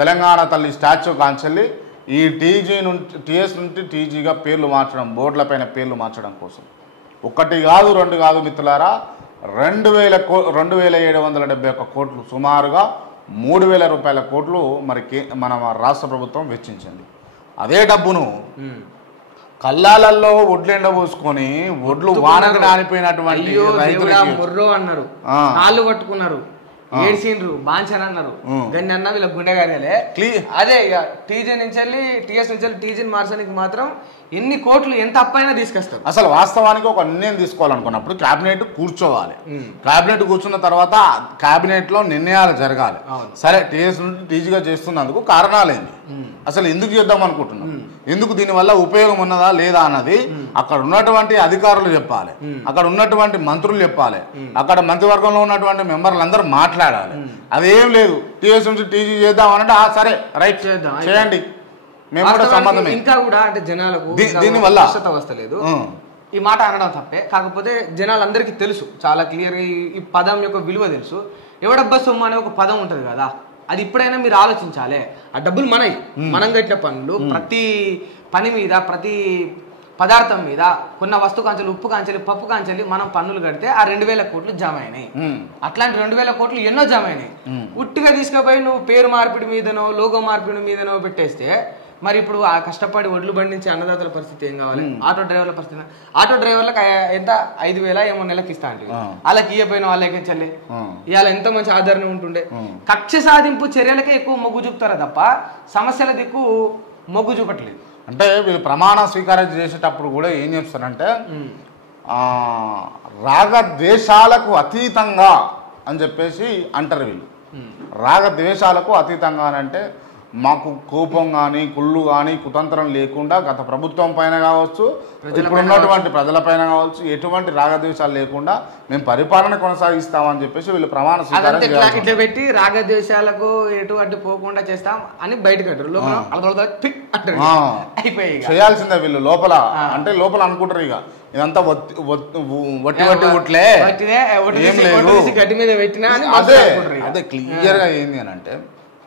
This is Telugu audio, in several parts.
తెలంగాణ తల్లి స్టాచ్యూ కాంచెల్లి ఈ టీజీ నుంచి టీఎస్ నుంచి టీజీగా పేర్లు మార్చడం, బోర్డులపైన పేర్లు మార్చడం కోసం 1 కాదు 2 కాదు మిత్రులారా 2,771 కోట్లు, సుమారుగా 3,000 రూపాయల కోట్లు మరి మన రాష్ట్ర ప్రభుత్వం వెచ్చించింది. అదే డబ్బును కల్లాలలో ఒడ్లు ఎండబోసుకొని ఒడ్లు వానకు నానిపోయినటువంటి రైతులు అన్నారు, కాళ్ళు పట్టుకున్నారు, ఏడ్చిండ్రు, బాంచని అన్నారు. గన్ని అన్న వీళ్ళ గుండెగానే అదే ఇక టీజీ నుంచి వెళ్ళి టీఎస్ నుంచి వెళ్ళి టీజీని మార్చడానికి మాత్రం ఎన్ని కోట్లు ఎంత అప్పైనా తీసుకొస్తారు. అసలు వాస్తవానికి ఒక నిర్ణయం తీసుకోవాలనుకున్నప్పుడు క్యాబినెట్ కూర్చోవాలి. క్యాబినెట్ కూర్చున్న తర్వాత క్యాబినెట్ లో నిర్ణయాలు జరగాలి. సరే టీఎస్ నుండి టీజీగా చేస్తున్నందుకు కారణాలేంది, అసలు ఎందుకు చేద్దాం అనుకుంటున్నాం, ఎందుకు దీనివల్ల ఉపయోగం ఉన్నదా లేదా అన్నది అక్కడ ఉన్నటువంటి అధికారులు చెప్పాలి, అక్కడ ఉన్నటువంటి మంత్రులు చెప్పాలి, అక్కడ మంత్రివర్గంలో ఉన్నటువంటి మెంబర్లు అందరూ మాట్లాడాలి. అదేం లేదు టీఎస్ నుంచి టీజీ చేద్దాం అనంటే సరే రైట్ చేయండి, మేము కూడా సంబంధమే. ఇంకా కూడా అంటే జనాలకు దీనివల్ల వస్తలేదు ఈ మాట అనడం తప్పే. కాకపోతే జనాలందరికీ తెలుసు చాలా క్లియర్గా ఈ పదం యొక్క విలువ తెలుసు. ఎవడబ్బా సొమ్ము అనే ఒక పదం ఉంటుంది కదా, అది ఇప్పుడైనా మీరు ఆలోచించాలి. ఆ డబ్బులు మనవి, మనం కట్టిన పనులు, ప్రతి పని మీద ప్రతి పదార్థం మీద కొన్న వస్తు కాంచెలు, ఉప్పు కాంచెలు, పప్పు కాంచెలు మనం పన్నులు కడితే ఆ 2,000 కోట్లు జమ అయినాయి. అట్లాంటి 2,000 కోట్లు ఎన్నో జమ అయినాయి. ఉట్టిగా తీసుకుపోయి నువ్వు పేరు మార్పిడి మీదనో లోగో మార్పిడి మీదనో పెట్టేస్తే మరి ఇప్పుడు ఆ కష్టపడి ఒడ్లు బండించి అన్నదాతల పరిస్థితి ఏం కావాలి, ఆటో డ్రైవర్ల పరిస్థితి. ఆటో డ్రైవర్లకు ఎంత 5,000 ఏమో నెలకి ఇస్తా అంటే వాళ్ళకి ఇయ్యపోయిన వాళ్ళకే చెల్లి ఇవాళ ఎంతో మంచి ఆదరణ ఉంటుండే. కక్ష సాధింపు చర్యలకే ఎక్కువ మొగ్గు చూపుతారా తప్ప సమస్యల దిక్కు మొగ్గు చూపట్లేదు. అంటే వీళ్ళు ప్రమాణ స్వీకారం చేసేటప్పుడు కూడా ఏం చేస్తారంటే రాగద్వేషాలకు అతీతంగా అని చెప్పేసి అంటారు వీళ్ళు. రాగద్వేషాలకు అతీతంగా అంటే మాకు కోపం కానీ కుళ్ళు కానీ కుతంత్రం లేకుండా గత ప్రభుత్వం పైన కావచ్చు, ఇప్పుడు ఉన్నటువంటి ప్రజలపైన కావచ్చు, ఎటువంటి రాగద్వేషాలు లేకుండా మేము పరిపాలన కొనసాగిస్తామని చెప్పేసి వీళ్ళు ప్రమాణ స్వీకారం ఇట్లా పెట్టి రాగద్వేషాలకు ఎటువంటి పోకుండా చేస్తాం అని బయటకు చేయాల్సిందే వీళ్ళు లోపల. అంటే లోపల అనుకుంటారు ఇక ఇదంతా వట్టి ఉట్లే ఏం లేదు. అదే క్లియర్ గా ఏంది అని అంటే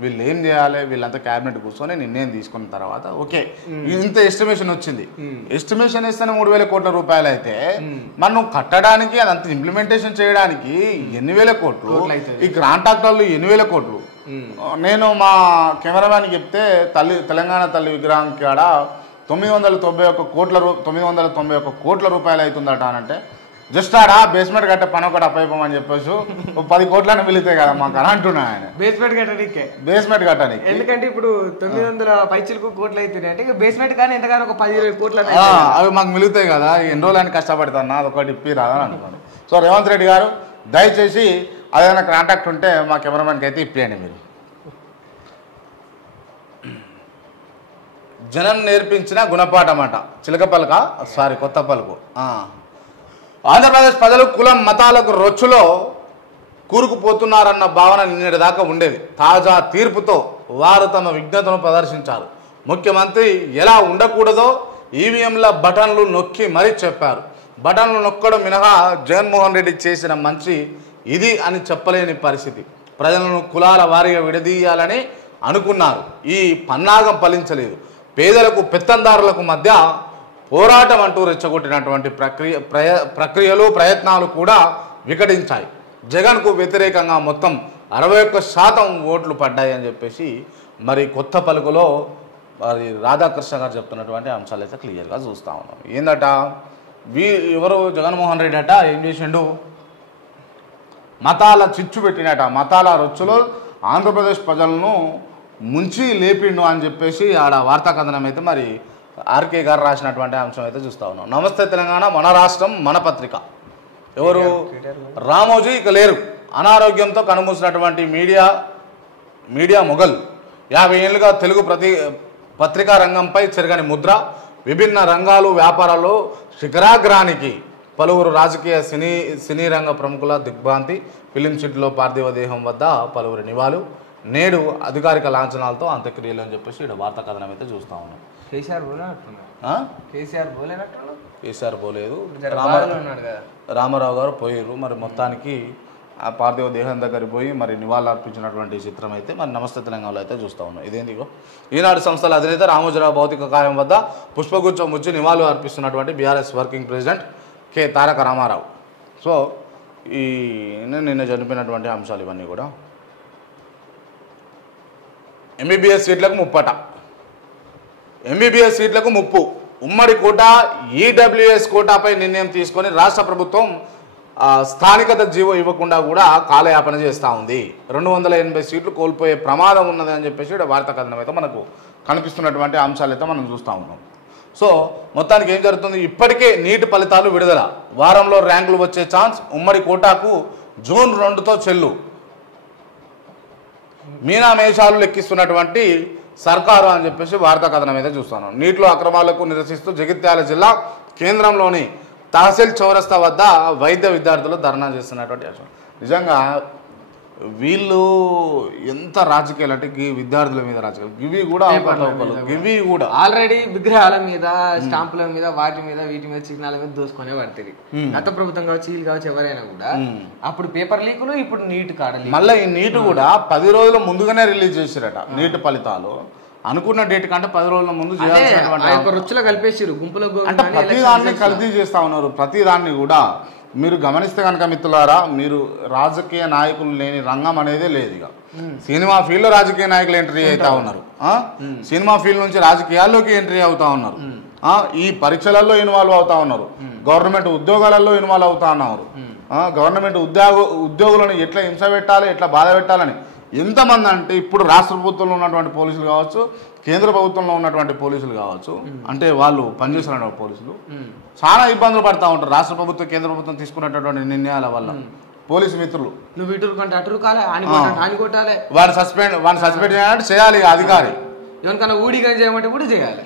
వీళ్ళు ఏం చేయాలి, వీళ్ళంతా క్యాబినెట్ కూర్చొని నిర్ణయం తీసుకున్న తర్వాత ఓకే ఇంత ఎస్టిమేషన్ వచ్చింది, ఎస్టిమేషన్ వేస్తేనే 3,000 కోట్ల రూపాయలు అయితే మరి నువ్వు కట్టడానికి అదంతా ఇంప్లిమెంటేషన్ చేయడానికి 8,000 కోట్లు, ఈ కాంట్రాక్టర్లు 8,000 కోట్లు. నేను మా కెమెరామ్యాన్ చెప్తే తెలంగాణ తల్లి విగ్రహం కాడ 991 కోట్ల రూపాయలు అవుతుందట అనంటే జస్ట్ ఆడ బేస్మెంట్ కట్టే పని ఒకటి అప్పైపోమని చెప్పేసి 10 కోట్లని పిలితే కదా మాకు అని అంటున్నా ఆయన. బేస్మెంట్ కట్టడానికి ఎందుకంటే ఇప్పుడు 900 పైచిలకు కోట్లు అవుతున్నాయి అంటే బేస్మెంట్ కానీ ఎంతగానో ఒక 10-20 కోట్లు అవి మాకు మిలుగుతాయి కదా, ఎన్ని రోజులని కష్టపడతాను అదొకటి ఇప్పి రాదని అనుకోండి. సో రేవంత్ రెడ్డి గారు దయచేసి అదేమైనా కాంటాక్ట్ ఉంటే మా కెమెరామెన్కి అయితే ఇప్పియండి మీరు. జనం నేర్పించిన గుణపాఠం అట చిలక పలక కొత్త పలుకు. ఆంధ్రప్రదేశ్ ప్రజలు కులం మతాలకు రొచ్చులో కూరుకుపోతున్నారన్న భావన నిన్నటి దాకా ఉండేది. తాజా తీర్పుతో వారు తమ విజ్ఞతను ప్రదర్శించారు. ముఖ్యమంత్రి ఎలా ఉండకూడదో ఈవీఎంల బటన్లు నొక్కి మరీ చెప్పారు. బటన్లు నొక్కడం మినహా జగన్మోహన్ రెడ్డి చేసిన మంచి ఇది అని చెప్పలేని పరిస్థితి. ప్రజలను కులాల వారీగా విడదీయాలని అనుకున్నారు. ఈ పన్నాగం ఫలించలేదు. పేదలకు పెత్తందారులకు మధ్య పోరాటం అంటూ రెచ్చగొట్టినటువంటి ప్రయత్నాలు కూడా వికటించాయి. జగన్కు వ్యతిరేకంగా మొత్తం 61% ఓట్లు పడ్డాయి అని చెప్పేసి మరి కొత్త పలుకులో మరి రాధాకృష్ణ గారు చెప్తున్నటువంటి అంశాలు అయితే క్లియర్గా చూస్తూ ఉన్నాం. ఏందట ఎవరు జగన్మోహన్ రెడ్డి అట ఏం చేసిండు, మతాల చిచ్చు పెట్టినట, మతాల రొచ్చులో ఆంధ్రప్రదేశ్ ప్రజలను ముంచి లేపిండు అని చెప్పేసి ఆడ వార్తా కథనం అయితే మరి ఆర్కే గారు రాసినటువంటి అంశం అయితే చూస్తూ ఉన్నాం. నమస్తే తెలంగాణ, మన రాష్ట్రం మన పత్రిక. ఎవరు రామోజీ ఇక లేరు. అనారోగ్యంతో కనుమూసినటువంటి మీడియా మొఘల్ 50 ఏళ్ళుగా తెలుగు పత్రికా రంగంపై చెరగని ముద్ర. విభిన్న రంగాలు వ్యాపారాల్లో శిఖరాగ్రానికి పలువురు రాజకీయ సినీ రంగ ప్రముఖుల దిగ్భ్రాంతి. ఫిలిం సిటీలో పార్థివ దేహం వద్ద పలువురి నివాళులు. నేడు అధికారిక లాంఛనాలతో అంత్యక్రియలు అని చెప్పేసి ఇక్కడ వార్తా కథనం అయితే చూస్తూ ఉన్నాం. కేసీఆర్ పోలేదు, రామారావు గారు పోయారు. మరి మొత్తానికి ఆ పార్థివ దేహం దగ్గరికి పోయి మరి నివాళులు అర్పించినటువంటి చిత్రం అయితే మరి నమస్తే తెలంగాణలో అయితే చూస్తూ ఉన్నాం. ఇదేందిగో ఈనాడు సంస్థల అధినేత రామోజీరావు భౌతిక కాయం వద్ద పుష్పగుచ్చం ముచ్చి నివాళులు అర్పిస్తున్నటువంటి బీఆర్ఎస్ వర్కింగ్ ప్రెసిడెంట్ కె తారక రామారావు. సో ఈ నిన్న చనిపోయినటువంటి అంశాలు ఇవన్నీ కూడా. ఎంబీబీఎస్ సీట్లకు ముప్పట, ఎంబీబీఎస్ సీట్లకు ముప్పు. ఉమ్మడి కోటా ఈడబ్ల్యూఎస్ కోటాపై నిర్ణయం తీసుకొని రాష్ట్ర ప్రభుత్వం స్థానికత జీవో ఇవ్వకుండా కూడా కాలయాపన చేస్తూ ఉంది. 280 సీట్లు కోల్పోయే ప్రమాదం ఉన్నది అని చెప్పేసి ఇక్కడ వార్తా కథనం అయితే మనకు కనిపిస్తున్నటువంటి అంశాలు అయితే మనం చూస్తూ ఉన్నాం. సో మొత్తానికి ఏం జరుగుతుంది, ఇప్పటికే నీట్ ఫలితాలు విడుదల, వారంలో ర్యాంకులు వచ్చే ఛాన్స్, ఉమ్మడి కోటాకు జూన్ 2తో చెల్లు, మీనామేషాలు లెక్కిస్తున్నటువంటి సర్కారు అని చెప్పేసి వార్తా కథనం అయితే చూస్తాను. నీటిలో అక్రమాలకు నిరసిస్తూ జగిత్యాల జిల్లా కేంద్రంలోని తహసీల్ చౌరస్తా వద్ద వైద్య విద్యార్థులు ధర్నా చేస్తున్నటువంటి నిజంగా వీళ్ళు ఎంత రాజకీయాలు అంటే విద్యార్థుల మీద రాజకీయాలు ఇవి కూడా ఇవి కూడా ఆల్రెడీ విగ్రహాల మీద స్టాంపుల మీద వాటి మీద వీటి మీద చిహ్నాల మీద దోసుకునే పడుతుంది. గత ప్రభుత్వం కావచ్చు వీళ్ళు కావచ్చు ఎవరైనా కూడా అప్పుడు పేపర్ లీకులు, ఇప్పుడు నీట్ కాడలు. మళ్ళీ ఈ నీట్ కూడా 10 రోజుల ముందుగానే రిలీజ్ చేసిరట. నీట్ ఫలితాలు అనుకున్న డేట్ కంటే 10 రోజుల ముందు చేయాల్సినటువంటి రుచులో కలిపేసారు గుంపులో. అంటే ప్రతి దాన్ని కల్తీ చేస్తా ఉన్నారు. ప్రతి దాన్ని కూడా మీరు గమనిస్తే కనుక మిత్రులారా, మీరు రాజకీయ నాయకులు లేని రంగం అనేదే లేదు. ఇక సినిమా ఫీల్డ్ లో రాజకీయ నాయకులు ఎంట్రీ అవుతా ఉన్నారు, సినిమా ఫీల్డ్ నుంచి రాజకీయాల్లోకి ఎంట్రీ అవుతా ఉన్నారు, ఈ పరీక్షలలో ఇన్వాల్వ్ అవుతా ఉన్నారు, గవర్నమెంట్ ఉద్యోగాలలో ఇన్వాల్వ్ అవుతా ఉన్నారు, గవర్నమెంట్ ఉద్యోగులను ఎట్లా హింస పెట్టాలి, ఎట్లా బాధ పెట్టాలని ఎంతమంది అంటే ఇప్పుడు రాష్ట్ర ప్రభుత్వంలో ఉన్నటువంటి పోలీసులు కావచ్చు, కేంద్ర ప్రభుత్వంలో ఉన్నటువంటి పోలీసులు కావచ్చు, అంటే వాళ్ళు పనిచేస్తున్న పోలీసులు చాలా ఇబ్బందులు పడతా ఉంటారు. రాష్ట్ర ప్రభుత్వం కేంద్ర ప్రభుత్వం తీసుకున్నటువంటి నిర్ణయాల వల్ల పోలీసు మిత్రులు నువ్వు ఇటు కంటే అటు కొట్టాలి, వాడిని సస్పెండ్ చేయాలంటే చేయాలి అధికారి, ఎవరికైనా ఊడిగా చేయమంటే కూడా చేయాలి.